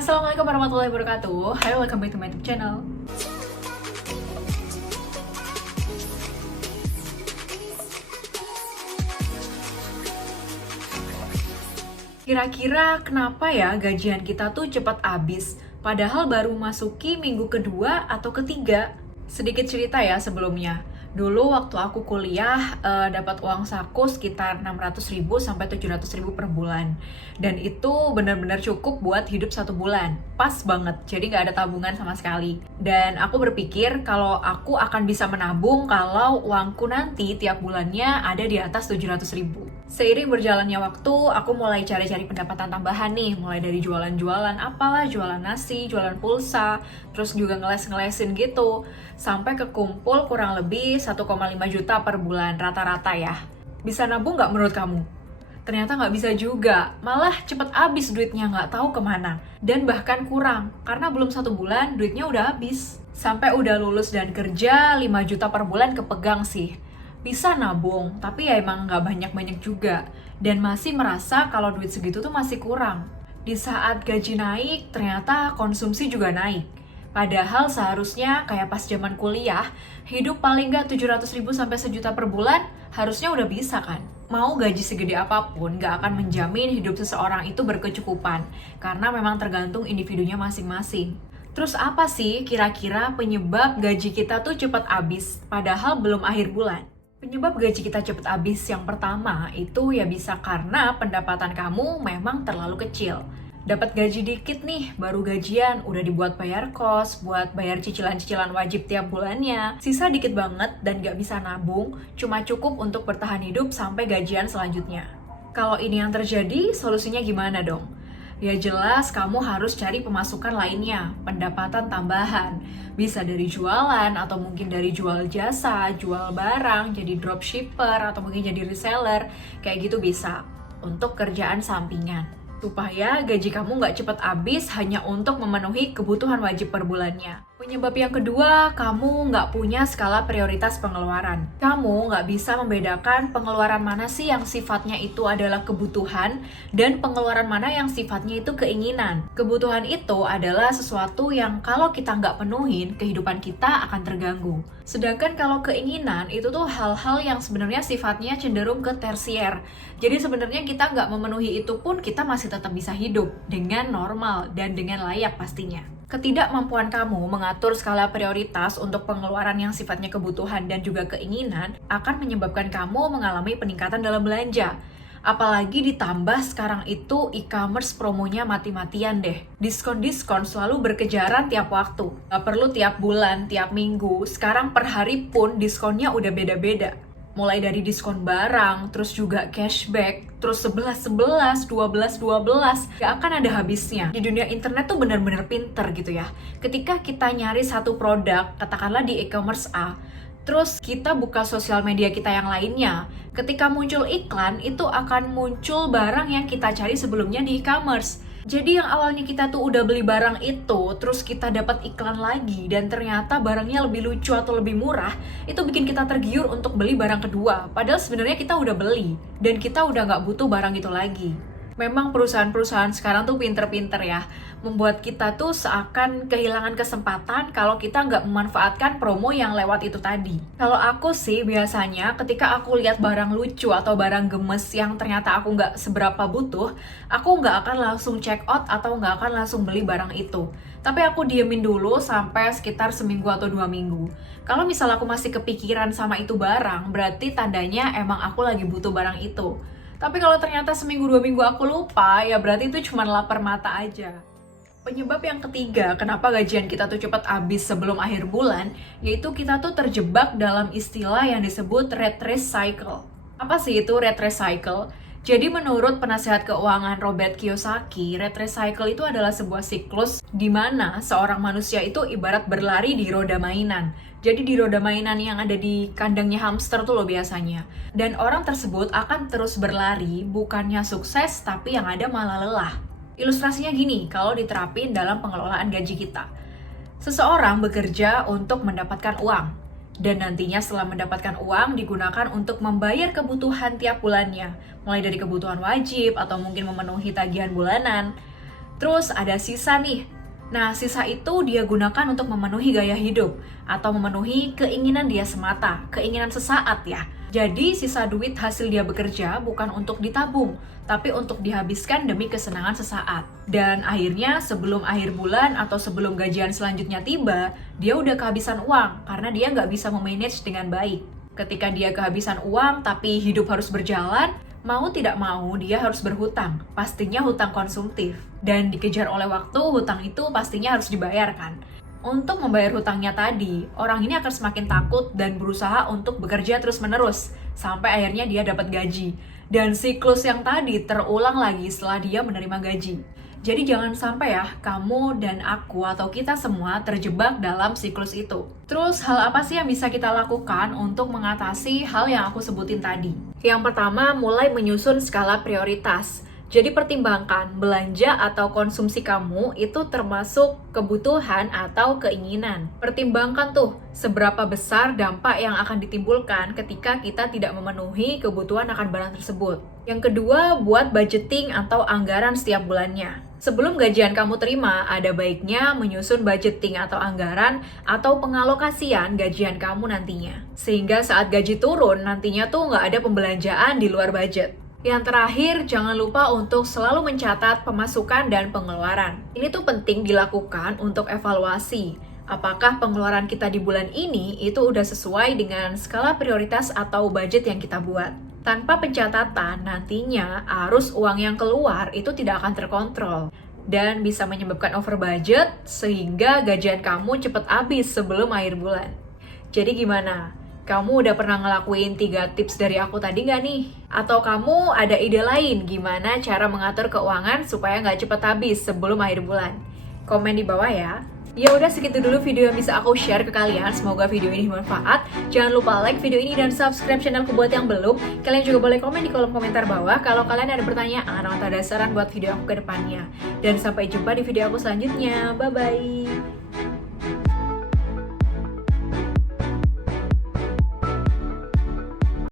Assalamualaikum warahmatullahi wabarakatuh. Hai, welcome back to my YouTube channel. Kira-kira kenapa ya gajian kita tuh cepat habis? Padahal baru masuki minggu kedua atau ketiga. Sedikit cerita ya sebelumnya. Dulu waktu aku kuliah dapat uang saku sekitar 600.000 sampai 700.000 per bulan. Dan itu benar-benar cukup buat hidup 1 bulan. Pas banget, jadi nggak ada tabungan sama sekali. Dan aku berpikir kalau aku akan bisa menabung kalau uangku nanti tiap bulannya ada di atas 700.000. Seiring berjalannya waktu, aku mulai cari-cari pendapatan tambahan nih. Mulai dari jualan-jualan apalah, jualan nasi, jualan pulsa, terus juga ngeles-ngelesin gitu. Sampai kekumpul kurang lebih 1,5 juta per bulan rata-rata ya. Bisa nabung nggak menurut kamu? Ternyata nggak bisa juga, malah cepet habis duitnya nggak tahu kemana. Dan bahkan kurang, karena belum 1 bulan duitnya udah habis. Sampai udah lulus dan kerja, 5 juta per bulan kepegang sih. Bisa nabung, tapi ya emang nggak banyak-banyak juga. Dan masih merasa kalau duit segitu tuh masih kurang. Di saat gaji naik, ternyata konsumsi juga naik. Padahal seharusnya kayak pas zaman kuliah, hidup paling nggak 700.000 sampai sejuta per bulan, harusnya udah bisa kan? Mau gaji segede apapun, nggak akan menjamin hidup seseorang itu berkecukupan. Karena memang tergantung individunya masing-masing. Terus apa sih kira-kira penyebab gaji kita tuh cepat habis, padahal belum akhir bulan? Penyebab gaji kita cepat habis yang pertama itu ya bisa karena pendapatan kamu memang terlalu kecil. Dapat gaji dikit nih, baru gajian, udah dibuat bayar kos, buat bayar cicilan-cicilan wajib tiap bulannya. Sisa dikit banget dan gak bisa nabung, cuma cukup untuk bertahan hidup sampai gajian selanjutnya. Kalau ini yang terjadi, solusinya gimana dong? Ya jelas kamu harus cari pemasukan lainnya, pendapatan tambahan. Bisa dari jualan atau mungkin dari jual jasa, jual barang, jadi dropshipper atau mungkin jadi reseller. Kayak gitu bisa, untuk kerjaan sampingan. Supaya gaji kamu nggak cepat habis hanya untuk memenuhi kebutuhan wajib per bulannya. Penyebab yang kedua, kamu nggak punya skala prioritas pengeluaran. Kamu nggak bisa membedakan pengeluaran mana sih yang sifatnya itu adalah kebutuhan dan pengeluaran mana yang sifatnya itu keinginan. Kebutuhan itu adalah sesuatu yang kalau kita nggak penuhin, kehidupan kita akan terganggu. Sedangkan kalau keinginan itu tuh hal-hal yang sebenarnya sifatnya cenderung ke tersier. Jadi sebenarnya kita nggak memenuhi itu pun kita masih tetap bisa hidup dengan normal dan dengan layak pastinya. Ketidakmampuan kamu mengatur skala prioritas untuk pengeluaran yang sifatnya kebutuhan dan juga keinginan akan menyebabkan kamu mengalami peningkatan dalam belanja. Apalagi ditambah sekarang itu e-commerce promonya mati-matian deh. Diskon-diskon selalu berkejaran tiap waktu. Gak perlu tiap bulan, tiap minggu. Sekarang per hari pun diskonnya udah beda-beda. Mulai dari diskon barang, terus juga cashback, terus 11-11, 12-12, gak akan ada habisnya. Di dunia internet tuh bener-bener pinter gitu ya. Ketika kita nyari satu produk, katakanlah di e-commerce A, terus kita buka sosial media kita yang lainnya, ketika muncul iklan, itu akan muncul barang yang kita cari sebelumnya di e-commerce. Jadi yang awalnya kita tuh udah beli barang itu, terus kita dapat iklan lagi, dan ternyata barangnya lebih lucu atau lebih murah, itu bikin kita tergiur untuk beli barang kedua. Padahal sebenarnya kita udah beli, dan kita udah nggak butuh barang itu lagi. Memang perusahaan-perusahaan sekarang tuh pinter-pinter ya, membuat kita tuh seakan kehilangan kesempatan kalau kita nggak memanfaatkan promo yang lewat itu tadi. Kalau aku sih biasanya ketika aku lihat barang lucu atau barang gemes yang ternyata aku nggak seberapa butuh, aku nggak akan langsung check out atau nggak akan langsung beli barang itu. Tapi aku diemin dulu sampai sekitar seminggu atau 2 minggu. Kalau misal aku masih kepikiran sama itu barang, berarti tandanya emang aku lagi butuh barang itu. Tapi kalau ternyata seminggu 2 minggu aku lupa, ya berarti itu cuma lapar mata aja. Penyebab yang ketiga, kenapa gajian kita tuh cepat habis sebelum akhir bulan, yaitu kita tuh terjebak dalam istilah yang disebut red race cycle. Apa sih itu red race cycle? Jadi menurut penasehat keuangan Robert Kiyosaki, red race cycle itu adalah sebuah siklus di mana seorang manusia itu ibarat berlari di roda mainan. Jadi di roda mainan yang ada di kandangnya hamster tuh loh biasanya. Dan orang tersebut akan terus berlari, bukannya sukses tapi yang ada malah lelah. Ilustrasinya gini, kalau diterapin dalam pengelolaan gaji kita. Seseorang bekerja untuk mendapatkan uang. Dan nantinya setelah mendapatkan uang digunakan untuk membayar kebutuhan tiap bulannya. Mulai dari kebutuhan wajib atau mungkin memenuhi tagihan bulanan. Terus ada sisa nih. Nah, sisa itu dia gunakan untuk memenuhi gaya hidup atau memenuhi keinginan dia semata, keinginan sesaat ya. Jadi, sisa duit hasil dia bekerja bukan untuk ditabung, tapi untuk dihabiskan demi kesenangan sesaat. Dan akhirnya sebelum akhir bulan atau sebelum gajian selanjutnya tiba, dia udah kehabisan uang karena dia nggak bisa memanage dengan baik. Ketika dia kehabisan uang tapi hidup harus berjalan, mau tidak mau dia harus berhutang, pastinya hutang konsumtif. Dan dikejar oleh waktu, hutang itu pastinya harus dibayarkan. Untuk membayar hutangnya tadi, orang ini akan semakin takut dan berusaha untuk bekerja terus-menerus, sampai akhirnya dia dapat gaji. Dan siklus yang tadi terulang lagi setelah dia menerima gaji. Jadi jangan sampai ya, kamu dan aku atau kita semua terjebak dalam siklus itu. Terus hal apa sih yang bisa kita lakukan untuk mengatasi hal yang aku sebutin tadi? Yang pertama, mulai menyusun skala prioritas. Jadi pertimbangkan belanja atau konsumsi kamu itu termasuk kebutuhan atau keinginan. Pertimbangkan tuh seberapa besar dampak yang akan ditimbulkan ketika kita tidak memenuhi kebutuhan akan barang tersebut. Yang kedua, buat budgeting atau anggaran setiap bulannya. Sebelum gajian kamu terima, ada baiknya menyusun budgeting atau anggaran atau pengalokasian gajian kamu nantinya. Sehingga saat gaji turun, nantinya tuh nggak ada pembelanjaan di luar budget. Yang terakhir, jangan lupa untuk selalu mencatat pemasukan dan pengeluaran. Ini tuh penting dilakukan untuk evaluasi. Apakah pengeluaran kita di bulan ini itu udah sesuai dengan skala prioritas atau budget yang kita buat. Tanpa pencatatan, nantinya arus uang yang keluar itu tidak akan terkontrol. Dan bisa menyebabkan over budget sehingga gajian kamu cepat habis sebelum akhir bulan. Jadi gimana? Kamu udah pernah ngelakuin 3 tips dari aku tadi nggak nih? Atau kamu ada ide lain gimana cara mengatur keuangan supaya nggak cepet habis sebelum akhir bulan? Komen di bawah ya. Ya udah segitu dulu video yang bisa aku share ke kalian. Semoga video ini bermanfaat. Jangan lupa like video ini dan subscribe channelku buat yang belum. Kalian juga boleh komen di kolom komentar bawah kalau kalian ada pertanyaan atau ada saran buat video aku ke depannya. Dan sampai jumpa di video aku selanjutnya. Bye-bye.